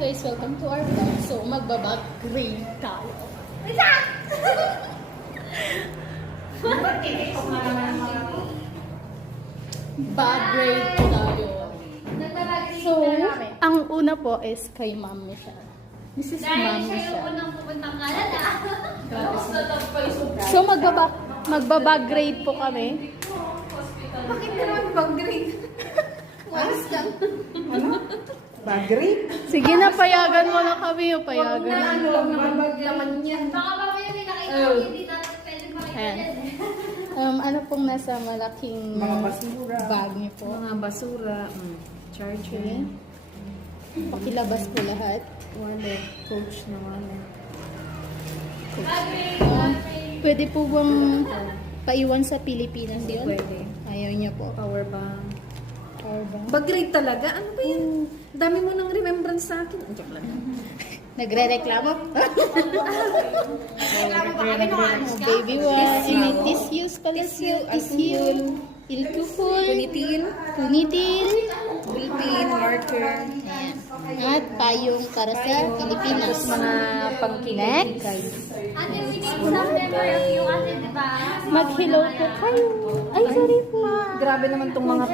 guys, welcome to our vlog. So, magbabag grade tayo. Bag grade po tayo. So, ang una po is kay Ma'am Michelle. Mrs. Ma'am Michelle. So, magbabag grade po kami. Bakit ka naman bag-grade? Once lang. Ano? Bag-grade? Sige na, payagan mo na kami. Payagan mo. Ano, laman yan. Baka pa kayo may nakita ko hindi natin pwede Ayan. makita. Ano pong nasa malaking Mga basura. bag niyo po? Mga basura, charger, Okay. Pakilabas po lahat. wallet, coach na wallet. Pwede po bang paiwan sa Pilipinas yun? Pwede. Ayaw niya po. Power bank. Or ba? Bag-grade talaga? Ano ba yun? Dami mo ng remembrance sa akin. Ang joke lang. Nagre-reklamo? Reklamo pa kami nung alis ka? Baby one. May tissues pala siya. Tissue. Ilkuhol. Punitil, Punitil. bulpin, marker. Ayan. At payong para sa Pilipinas. Tapos mga pangkilay. Next. Ate, we need some memory of you kasi, di ba? Mag-hello po kayo. Ay, sorry po. Grabe naman tong mga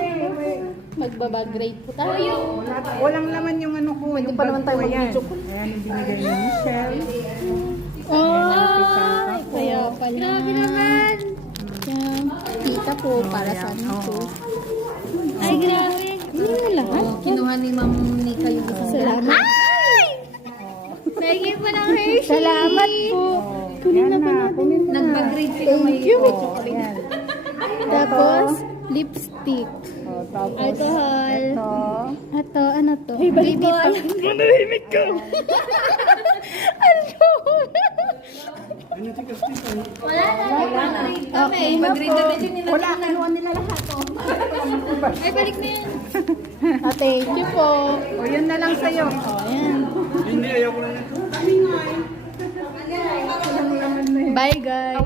Magbabag grade po tayo. Walang laman yung ano ko. Pwede Yung pa naman bag tayo ko, ayan. mag-video call. Ayan, yung binigay ni Michelle. Ay, kaya pala. Grabe naman! Yan. Tita po, para sa amin po. Ay, grabe! Lahat. Kinuha ni Ma'am Nika yung isang Salamat. Naging pa ng Hershey! Salamat po. Kunin na po natin. Nag-grade sila may Thank you. Ayan. Tapos, lipstick. Tapos, Alcohol. ito. Ito, ano to? Baby ball. Manahimik ka. Wala na. Okay na Mag-grade po. na din nila. Wala, kinuha nila lahat. Ay, balik na yan. Thank you po. O, yun na lang sa'yo. Ayan. Bye guys.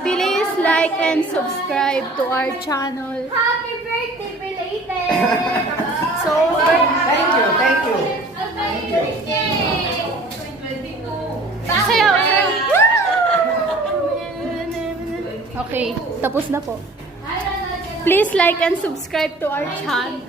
Please like and subscribe to our channel. Happy birthday, belated! So, Thank you, thank you. Happy birthday! sayaw, sayaw. Okay, tapos na po. Please like and subscribe to our channel.